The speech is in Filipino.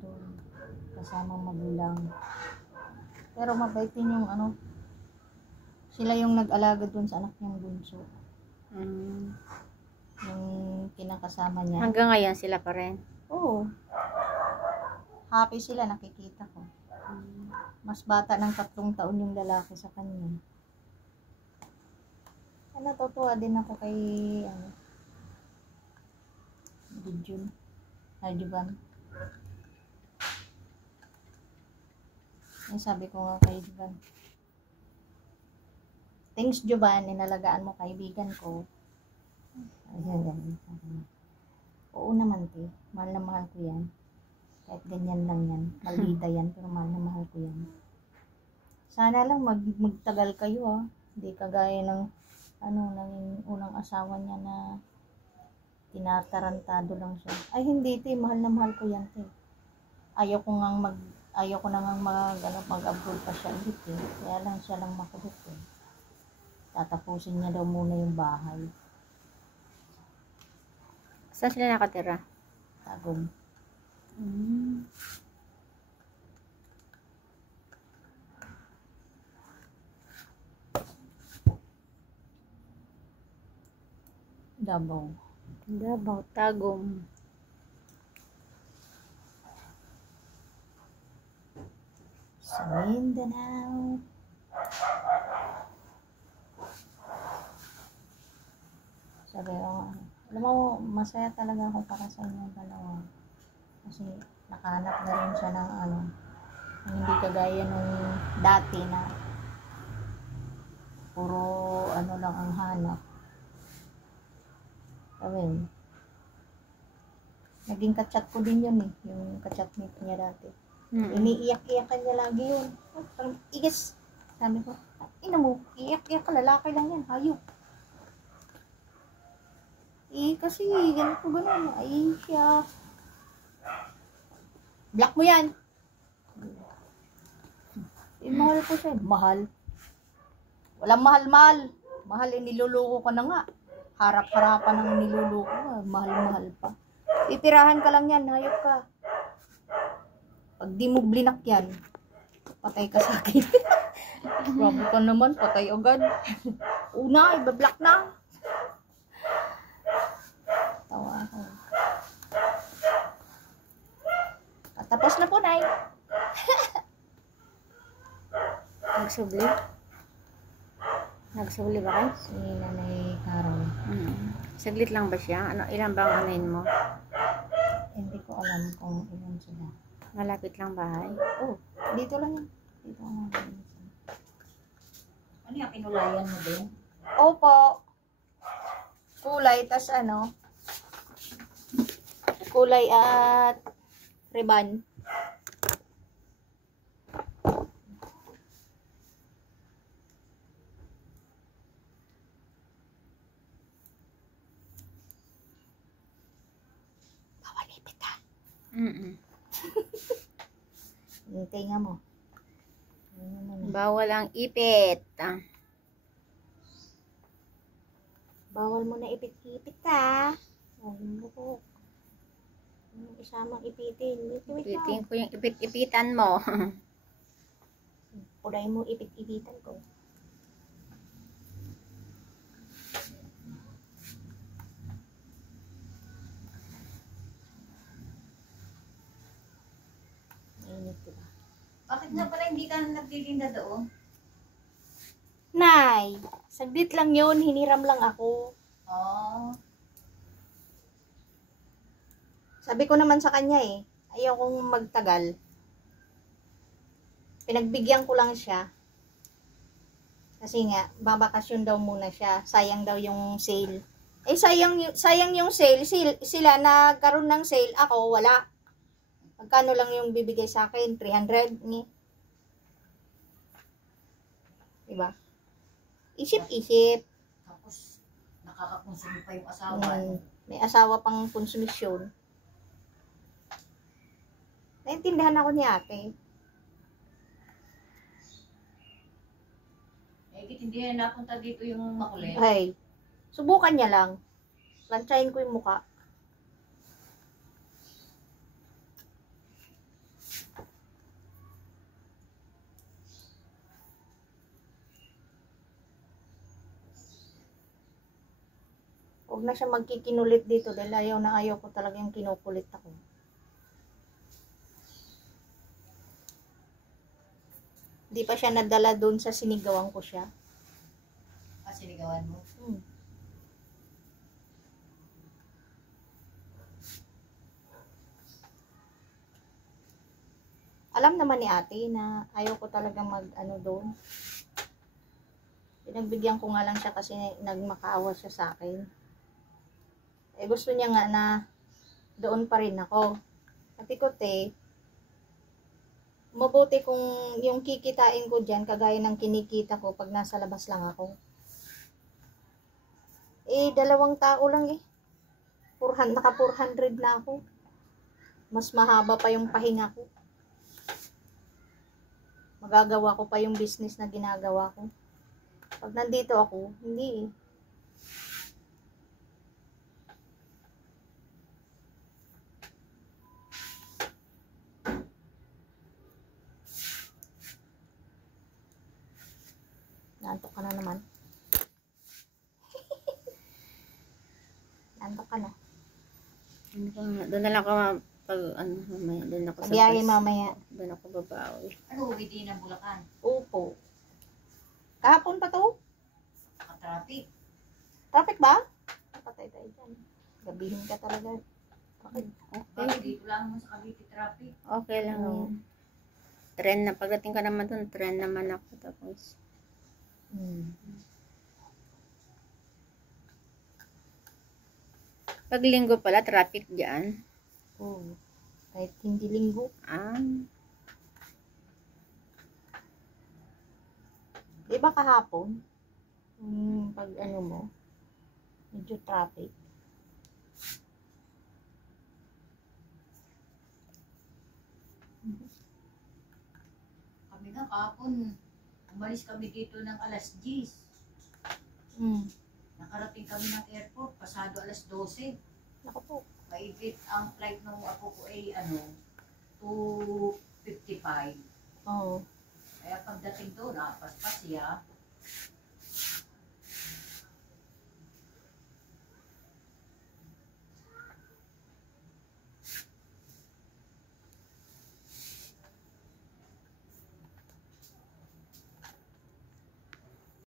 doon. Kasama magulang. Pero mabait din yung ano, sila yung nag-alaga doon sa anak niyang bunso. Yung kinakasama niya. Hanggang ngayon sila pa rin? Oo. Happy sila, nakikita ko. Mas bata ng 3 taon yung lalaki sa kanya. Natutuwa din ako kay Jun. Juban. Sabi ko nga kay Juban, thanks Juban, inalagaan mo kaibigan ko. Ayan. Oo naman te, mahal na mahal ko yan. Kahit ganyan lang yan, maldita yan, pero mahal na mahal ko yan. Sana lang magtagal kayo hindi kagaya ng ng unang asawa niya na tinatarantado lang siya. Ay hindi te, mahal na mahal ko yan te. Ayaw ko na ngang mag-abroad pa siya ulit eh. Kaya lang siya lang makulit eh. Tatapusin niya daw muna yung bahay. Saan sila nakatira? Tagum. Davao, Tagum. Sa Mindanao. Sabi ko, alam mo, masaya talaga ako para sa inyong dalawa. Kasi nakahanap na rin siya ng hindi kagaya nung dati na puro lang ang hanap. Sabi, naging kachat ko din yun eh, yung kachatmate niya dati. Iniiyak-iyakan niya lagi yun. Parang igis. Sabi ko, ina mo, iyak-iyak ka, lalaki lang yan, hayop. Kasi ganito gano'n. Ay, siya. Block mo yan. Mahal ko siya. Mahal. Walang mahal-mahal. Mahal, niluluko ka na nga. Harap-harapan ang niluluko. Mahal-mahal pa. Titirahan ka lang yan. Hayop ka. Pag di mo blinak yan, patay ka sa akin. Grabe ka naman. Patay agad. Una, ibablock na. Tawa ako. Tapos na po, Nay. Nagsubli? Nagsubli ba kayo? Si Nanay Carol. Saglit lang ba siya? Ilan ba ang anin mo? Hindi ko alam kung ilan sila. Malapit lang bahay? Dito lang yan. Dito lang yan. Ano yung kinulayan mo din? Opo. Kulay, tas kulay at riban. Bawal ipit ha. Hintay nga mo. Bawal ang ipit. Bawal mo na ipit-ipit ha. Ay, buko. Isamang ipitin. Ipitin ko yung ipit-ipitan mo. Uday mo ipit-ipitan ko. Mainit diba? Bakit nga pala hindi ka nagtitinda doon? Nay, saglit lang yun. Hiniram lang ako. Sabi ko naman sa kanya ayaw kong magtagal. Pinagbigyan ko lang siya. Kasi nga, babakasyon daw muna siya. Sayang daw yung sale. Sayang yung sale. Sila nagkaroon ng sale. Ako, wala. Magkano lang yung bibigay sa akin? 300? Diba? Isip-isip. Tapos, nakakakonsumi pa yung asawa. May asawa pang konsumisyon. Naintindihan ako ni ate. Hindi na napunta dito yung makulit. Ay, subukan niya lang. Lantsayin ko yung muka. Huwag na siya magkikinulit dito dahil ayaw ko talaga yung kinukulit ako. Di pa siya nadala doon sa sinigawan ko siya. Sinigawan mo. Alam naman ni ate na ayaw ko talaga mag-ano doon. Pinagbigyan ko nga lang siya kasi nagmakaawa siya sa akin. Eh gusto niya nga na doon pa rin ako. Sabi ko, te, mabuti kung yung kikitain ko dyan, kagaya ng kinikita ko pag nasa labas lang ako. Eh, 2 tao lang eh. Naka 400 na ako. Mas mahaba pa yung pahinga ko. Magagawa ko pa yung business na ginagawa ko. Pag nandito ako, hindi eh. Nantok ka na naman. Nantok ka na. Doon na lang ako pag ano, mamaya. Doon ako sa Biyahe bus. mamaya. Doon ako babawi. Ano, uwi din ng Bulacan? Opo. Kahapon pa to? Naka-traffic. Traffic ba? Patay tayo dyan. Gabihin ka talaga. Bakit? Bakit dito lang mo sa Cavite traffic? Okay lang yun. Tren na. Pagdating ka naman doon, tren naman ako. Tapos, pag linggo pala, traffic dyan. Oo. Kahit hindi linggo. Diba kahapon? Pag ano mo, medyo traffic. Kami nga kahapon, umalis kami dito ng alas 10. Nakarating kami ng airport, pasado alas 12. Naku po. Maigit ang flight ng apo ko ay 2:55. Oo. Kaya pagdating doon, paspas siya.